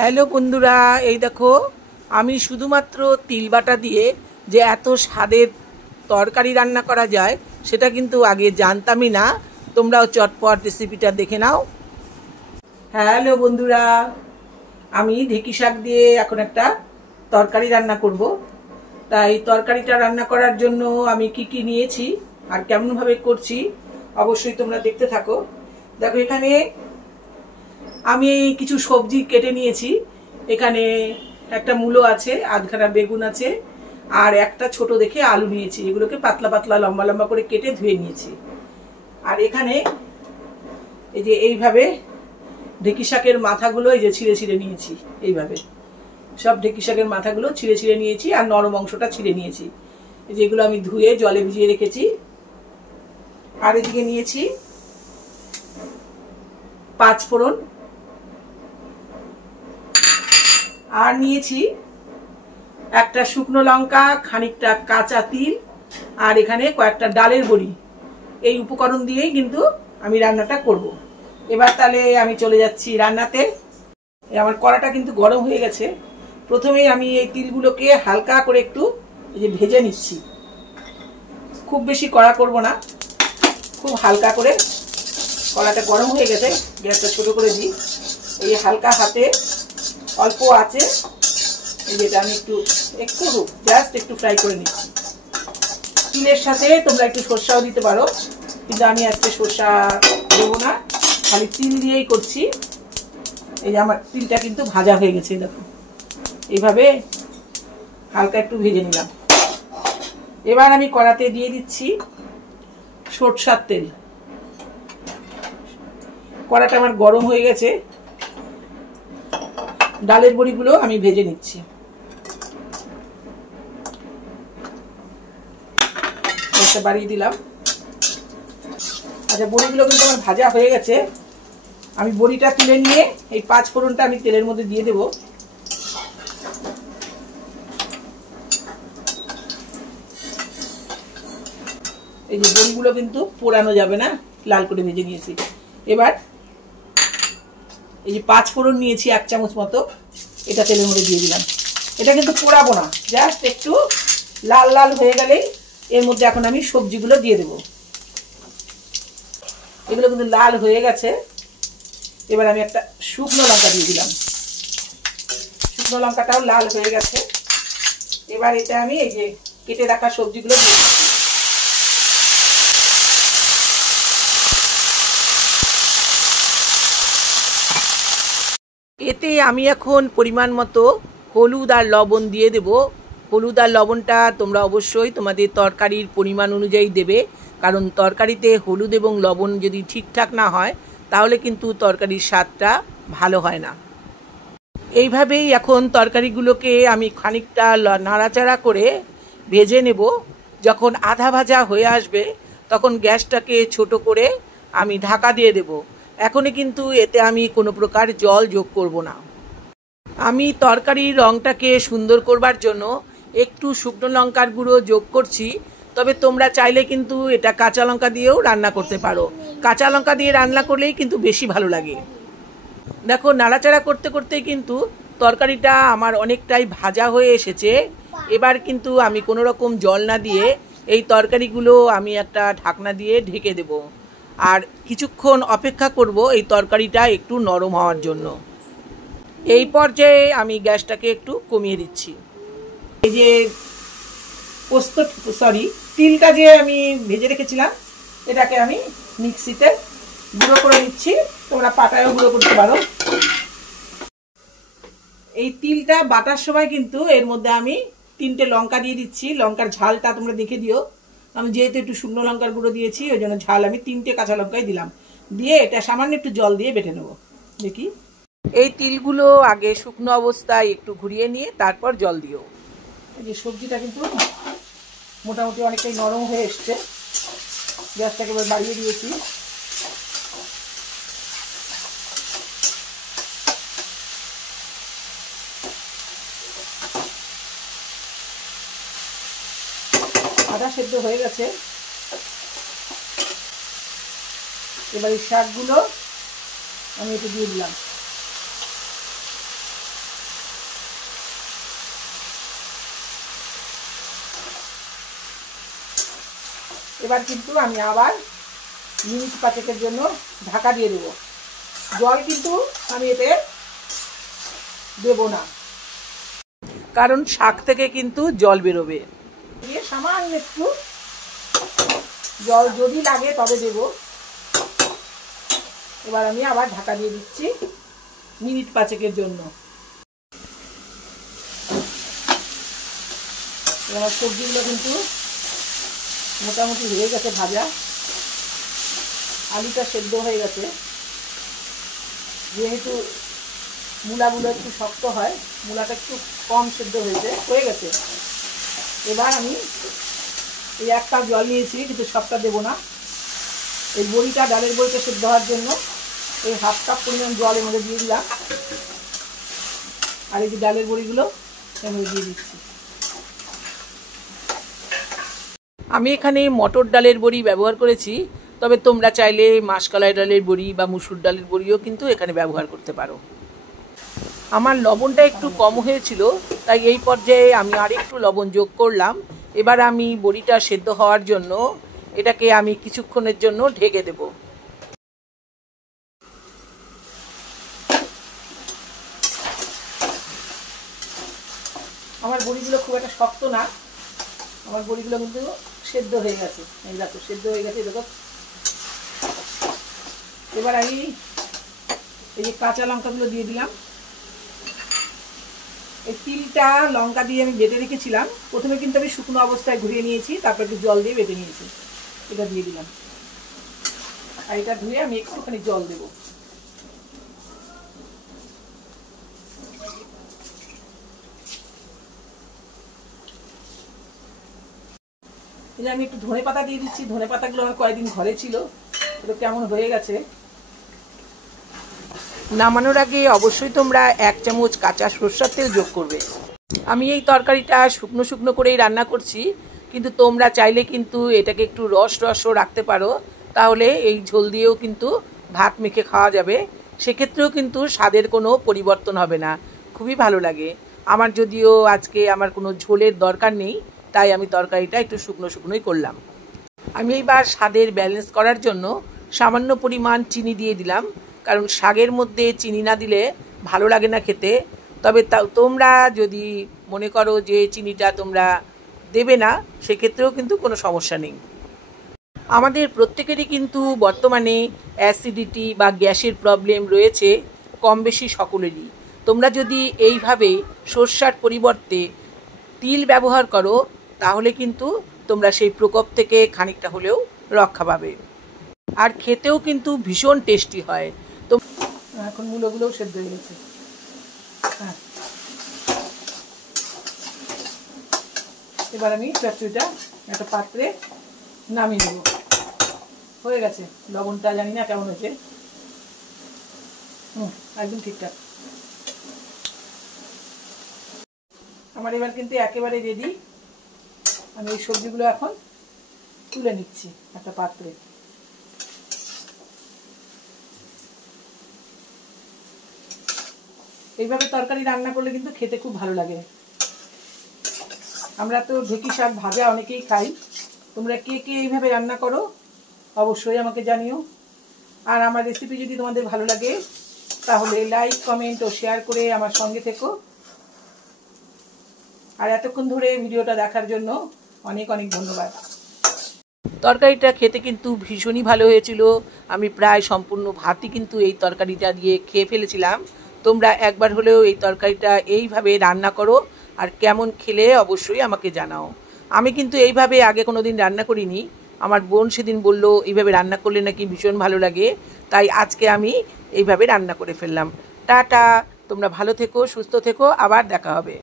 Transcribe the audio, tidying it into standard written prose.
Hello বন্ধুরা, এই দেখো আমি শুধুমাত্র তিল বাটা দিয়ে যে এত স্বাদের তরকারি রান্না করা যায় সেটা কিন্তু আগে জানতামই না। তোমরাও চটপট রেসিপিটা দেখে নাও। হ্যালো বন্ধুরা, আমি ঢেঁকি শাক দিয়ে এখন একটা তরকারি রান্না করব। তাই তরকারিটা রান্না করার জন্য আমি কি কি নিয়েছি আর কেমনভাবে করছি অবশ্যই তোমরা দেখতে থাকো। দেখো, এখানে আমি কিছু সবজি কেটে নিয়েছি। এখানে একটা মূলো আছে, আধখানা বেগুন আছে, আর একটা ছোট দেখে আলু নিয়েছি। এগুলোকে পাতলা পাতলা লম্বা লম্বা করে কেটে ধুয়ে নিয়েছি। আর এখানে এই যে এইভাবে ঢেঁকি শাকের মাথাগুলো এই যে ছিঁড়ে ছিঁড়ে নিয়েছি। এইভাবে সব ঢেঁকি শাকের মাথাগুলো ছিঁড়ে ছিঁড়ে নিয়েছি আর নরম অংশটা ছিঁড়ে নিয়েছি। এই যে এগুলো আমি ধুয়ে জলে ভিজিয়ে রেখেছি। আর এদিকে নিয়েছি 5 ফোড়ন, আর নিয়েছি একটা শুকনো লঙ্কা, খানিকটা কাঁচা তিল, আর এখানে কয়েকটা ডালের বড়ি। এই উপকরণ দিয়েই কিন্তু আমি রান্নাটা করব। এবার তাহলে আমি চলে যাচ্ছি রান্নাতে। আমার কড়াটা কিন্তু গরম হয়ে গেছে। প্রথমেই আমি এই তিলগুলোকে হালকা করে একটু এই যে ভেজে নিচ্ছি। খুব বেশি কড়া করব না, খুব হালকা করে। কড়াটা গরম হয়ে গেছে, গ্যাসটা ছোট করে দিই। এই হালকা হাতে অল্প আছে এই যেটা আমি একটু একটু জাস্ট একটু ফ্রাই করে নিচ্ছি। তিলের সাথে তোমরা একটু সরষাও দিতে পারো, কিন্তু আমি আজকে সরষা দেবো না, খালি তিল দিয়েই করছি। এই যে আমার তিলটা কিন্তু ভাজা হয়ে গেছে, দেখো এইভাবে হালকা একটু ভেজে নিলাম। এবার আমি কড়াতে দিয়ে দিচ্ছি সরষার তেল। কড়াটা আমার গরম হয়ে গেছে। ডালের বড়িগুলো আমি ভেজে নিচ্ছি। গ্যাসটা বাড়িয়ে দিলাম। আচ্ছা, বড়িগুলো কিন্তু আমার ভাজা হয়ে গেছে। আমি বড়িটা তুলে নিয়ে এই 5 ফোড়নটা আমি তেলের মধ্যে দিয়ে দেব। এই যে বড়িগুলো কিন্তু পোড়ানো যাবে না, লাল করে ভেজে নিয়েছি। এবার এই যে 5 ফোড়ন নিয়েছি 1 চামচ মতো, এটা তেলের মধ্যে দিয়ে দিলাম। এটা কিন্তু পোড়াবো না, জাস্ট একটু লাল লাল হয়ে গেলেই এর মধ্যে এখন আমি সবজিগুলো দিয়ে দেব। এগুলো কিন্তু লাল হয়ে গেছে। এবার আমি একটা শুকনো লঙ্কা দিয়ে দিলাম। শুকনো লঙ্কাটাও লাল হয়ে গেছে। এবার এটা আমি এই যে কেটে রাখা সবজিগুলো দিয়ে দিচ্ছি। এতে আমি এখন পরিমাণ মতো হলুদ আর লবণ দিয়ে দেব। হলুদ আর লবণটা তোমরা অবশ্যই তোমাদের তরকারির পরিমাণ অনুযায়ী দেবে, কারণ তরকারিতে হলুদ এবং লবণ যদি ঠিকঠাক না হয় তাহলে কিন্তু তরকারির স্বাদটা ভালো হয় না। এইভাবেই এখন তরকারিগুলোকে আমি খানিকটা নাড়াচাড়া করে ভেজে নেব। যখন আধা ভাজা হয়ে আসবে তখন গ্যাসটাকে ছোট করে আমি ঢাকা দিয়ে দেব। এখনই কিন্তু এতে আমি কোনো প্রকার জল যোগ করব না। আমি তরকারির রঙটাকে সুন্দর করবার জন্য একটু শুকনো লঙ্কার গুঁড়ো যোগ করছি। তবে তোমরা চাইলে কিন্তু এটা কাঁচা লঙ্কা দিয়েও রান্না করতে পারো। কাঁচা লঙ্কা দিয়ে রান্না করলেই কিন্তু বেশি ভালো লাগে। দেখো, নাড়াচাড়া করতে করতেই কিন্তু তরকারিটা আমার অনেকটাই ভাজা হয়ে এসেছে। এবার কিন্তু আমি কোনো রকম জল না দিয়ে এই তরকারিগুলো আমি একটা ঢাকনা দিয়ে ঢেকে দেব, আর কিছুক্ষণ অপেক্ষা করব এই তরকারিটা একটু নরম হওয়ার জন্য। এই পর্যায়ে আমি গ্যাসটাকে একটু কমিয়ে দিচ্ছি। এই যে তিলটা যে আমি ভেজে রেখেছিলাম এটাকে আমি মিক্সিতে গুঁড়ো করে নিচ্ছি। তোমরা পাটায়ও গুঁড়ো করতে পারো। এই তিলটা বাটার সময় কিন্তু এর মধ্যে আমি 3টে লঙ্কা দিয়ে দিচ্ছি। লঙ্কার ঝালটা তোমরা দেখে দিও। আমি যেহেতু একটু শুকনো লঙ্কার গুঁড়ো দিয়েছি ওই জন্য ঝাল আমি 3টে কাঁচা লঙ্কাই দিলাম। দিয়ে এটা সামান্য একটু জল দিয়ে বেটে নেবো। দেখি, এই তিলগুলো আগে শুকনো অবস্থায় একটু ঘুরিয়ে নিয়ে তারপর জল দিও। এই যে সবজিটা কিন্তু মোটামুটি অনেকটাই নরম হয়ে এসছে। গ্যাসটাকে এবার বাড়িয়ে দিয়েছি। আদা সেদ্ধ হয়ে গেছে। এবার এই শাকগুলো আমি একটু দিয়ে দিলাম। এবার কিন্তু আমি আবার মিনিট 5 জন্য ঢাকা দিয়ে দেবো। জল কিন্তু আমি এতে দেব না, কারণ শাক থেকে কিন্তু জল বেরোবে। দিয়ে সামান্য একটু জল যদি লাগে তবে দেব। এবার আমি আবার ঢাকা দিয়ে দিচ্ছি মিনিট 5 জন্য। এবার সবজিগুলো কিন্তু মোটামুটি হয়ে গেছে ভাজা, আলুটা সেদ্ধ হয়ে গেছে। যেহেতু মূলাগুলো একটু শক্ত হয়, মূলাটা একটু কম সেদ্ধ হয়ে গেছে। এবার আমি এই 1 কাপ জল নিয়েছি, কিন্তু সবটা দেবো না। এই বড়িটা, ডালের বড়িটা সেদ্ধ হওয়ার জন্য এই 1/2 কাপ পরিমাণ জল এর মধ্যে দিয়ে দিলাম। আর এই যে ডালের বড়িগুলো এর মধ্যে দিয়ে দিচ্ছি। আমি এখানে মটর ডালের বড়ি ব্যবহার করেছি, তবে তোমরা চাইলে মাসকলাই ডালের বড়ি বা মুসুর ডালের বড়িও কিন্তু এখানে ব্যবহার করতে পারো। আমার লবণটা একটু কম হয়েছিল, তাই এই পর্যায়ে আমি আরেকটু লবণ যোগ করলাম। এবার আমি বড়িটা সেদ্ধ হওয়ার জন্য এটাকে আমি কিছুক্ষণের জন্য ঢেকে দেব। আমার বড়িগুলো খুব একটা শক্ত না, আমার বড়িগুলো কিন্তু সেদ্ধ হয়ে গেছে। এই দেখো সেদ্ধ হয়ে গেছে, দেখো। এবার আমি এই যে কাঁচা লঙ্কাগুলো দিয়ে দিলাম। এই তিলটা লঙ্কা দিয়ে আমি বেটে রেখেছিলাম। প্রথমে কিন্তু আমি শুকনো অবস্থায় ঘুরিয়ে নিয়েছি, তারপর একটু জল দিয়ে বেটে নিয়েছি। এটা দিয়ে দিলাম, আর এটা ধুয়ে আমি একটুখানি জল দেবো। এই যে আমি একটু ধনে পাতা দিয়ে দিচ্ছি। ধনে পাতাগুলো আমার কয়েকদিন ঘরে ছিল, এটা কেমন হয়ে গেছে। নামানোর আগে অবশ্যই তোমরা 1 চামচ কাঁচা সরষের তেল যোগ করবে। আমি এই তরকারিটা শুকনো শুকনো করেই রান্না করছি, কিন্তু তোমরা চাইলে কিন্তু এটাকে একটু রসও রাখতে পারো, তাহলে এই ঝোল দিয়েও কিন্তু ভাত মেখে খাওয়া যাবে। সেক্ষেত্রেও কিন্তু স্বাদের কোনো পরিবর্তন হবে না, খুবই ভালো লাগে। আমার যদিও আজকে আমার কোনো ঝোলের দরকার নেই, তাই আমি তরকারিটা একটু শুকনো শুকনোই করলাম। আমি এইবার স্বাদের ব্যালেন্স করার জন্য সামান্য পরিমাণ চিনি দিয়ে দিলাম, কারণ শাকের মধ্যে চিনি না দিলে ভালো লাগে না খেতে। তবে তোমরা যদি মনে করো যে চিনিটা তোমরা দেবে না, সেক্ষেত্রেও কিন্তু কোনো সমস্যা নেই। আমাদের প্রত্যেকেরই কিন্তু বর্তমানে অ্যাসিডিটি বা গ্যাসের প্রবলেম রয়েছে, কম বেশি সকলেরই। তোমরা যদি এইভাবে সরষার পরিবর্তে তিল ব্যবহার করো, তাহলে কিন্তু তোমরা সেই প্রকোপ থেকে খানিকটা হলেও রক্ষা পাবে। আর খেতেও কিন্তু ভীষণ টেস্টি হয়। তো এখন মূলগুলোও সেদ্ধ হয়ে গেছে। হ্যাঁ, এবার আমি চচ্চড়িটা একটা পাত্রে নামিয়ে নেব। হয়ে গেছে। লবণটা জানি না কেমন হয়েছে। একদম ঠিকঠাক। আমার এবার কিন্তু একেবারে রেডি। আমি এই সবজিগুলো এখন তুলে নিচ্ছি একটা পাত্রে। এইভাবে তরকারি রান্না করলে কিন্তু খেতে খুব ভালো লাগে। আমরা তো ঢেঁকি শাক ভাজা অনেকেই খাই। তোমরা কে কে এইভাবে রান্না করো অবশ্যই আমাকে জানিও। আর আমার রেসিপি যদি তোমাদের ভালো লাগে, তাহলে লাইক, কমেন্ট ও শেয়ার করে আমার সঙ্গে থেকো। আর এতক্ষণ ধরে ভিডিওটা দেখার জন্য অনেক অনেক ধন্যবাদ। তরকারিটা খেতে কিন্তু ভীষণই ভালো হয়েছিল। আমি প্রায় সম্পূর্ণ ভাতই কিন্তু এই তরকারিটা দিয়ে খেয়ে ফেলেছিলাম। তোমরা একবার হলেও এই তরকারিটা এইভাবে রান্না করো, আর কেমন খেলে অবশ্যই আমাকে জানাও। আমি কিন্তু এইভাবে আগে কোনো দিন রান্না করিনি। আমার বোন সেদিন বলল এইভাবে রান্না করলে নাকি ভীষণ ভালো লাগে, তাই আজকে আমি এইভাবে রান্না করে ফেললাম। টাটা, তোমরা ভালো থেকো, সুস্থ থেকো, আবার দেখা হবে।